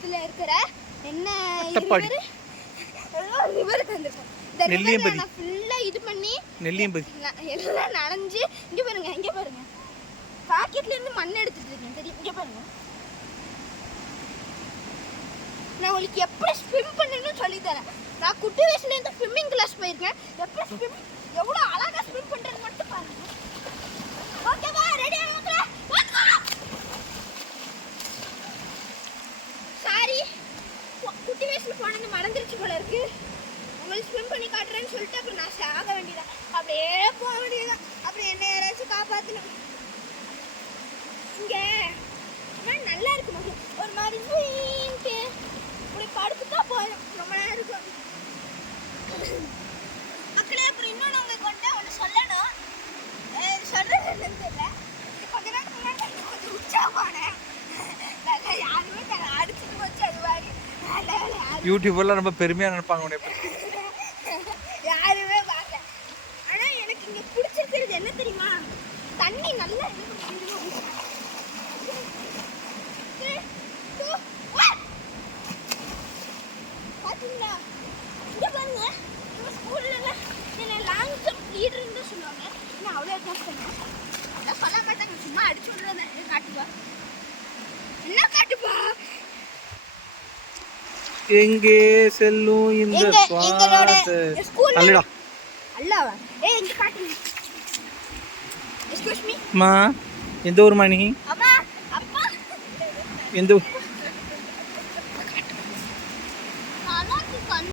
பக்கத்துல இருக்கிற என்ன ரிவருக்கு வந்திருக்கோம். இந்த ரிவரை நான் ஃபுல்லா இது பண்ணி நெல்லியம்பதி எல்லாம் நனைஞ்சு இங்க பாருங்க பாக்கெட்ல இருந்து மண் எடுத்துட்டு இருக்கேன். தெரியும், இங்க பாருங்க. நான் உங்களுக்கு எப்படி ஸ்விம் பண்ணணும்னு சொல்லி தரேன். நான் குட்டி வயசுல இருந்து ஸ்விம்மிங் கிளாஸ் போயிருக்கேன். எப்படி ஸ்விம் எவ்வளவு அழகா ஸ்விம் பண்றேன்னு மட்டும் பாருங்க. ஓகேவா? ரெடியா இருக்கீங்களா? சாரி, குட்டி வயசுல போனது மறந்துருச்சு போல இருக்கு. உங்களுக்கு ஸ்விம் பண்ணி காட்டுறேன்னு சொல்லிட்டு அப்புறம் நான் சாக வேண்டியதான். அப்படியே போக வேண்டியதான். அப்புறம் என்ன யாராச்சும் காப்பாற்றணும். இங்க நல்லா இருக்கும். ஒரு மாதிரி இப்படி படுத்துட்டா போதும், ரொம்ப நேரம் இருக்கும் மக்களே. அப்புறம் இன்னொன்று உங்களுக்கு ஒன்று சொல்லணும். சொல்றது என்னன்னு தெரியல. கொஞ்ச நேரம் முன்னாடி கொஞ்சம் உற்சாகமானேன். யாருமே அடிச்சுட்டு போச்சு. அது மாதிரி யூடியூப்ல ரொம்ப பெருமையா நினைப்பாங்க உன்னை பத்தி. யாருமே பார்க்கல. ஆனா எனக்கு இங்க பிடிச்சிருக்கிறது என்ன தெரியுமா? தண்ணி நல்லா பாத்தீங்களா? இங்க பாருங்க, நம்ம ஸ்கூல்ல என்ன லாங் ஜம்ப் லீடர்னு தான் சொல்லுவாங்க. நான் அவ்வளோ ஜம்ப் பண்ணேன். அதான் சொல்ல மாட்டாங்க, சும்மா அடிச்சு விடுறேன். காட்டுப்பா, என்ன காட்டுப்பா? எங்கே செல்லும் இந்த பாதை? அல்லடா அல்லவா? இங்க காட்டுங்க. எக்ஸ்கியூஸ் மீ அம்மா, எந்த ஊர் மணி? அம்மா, அப்பா, எந்த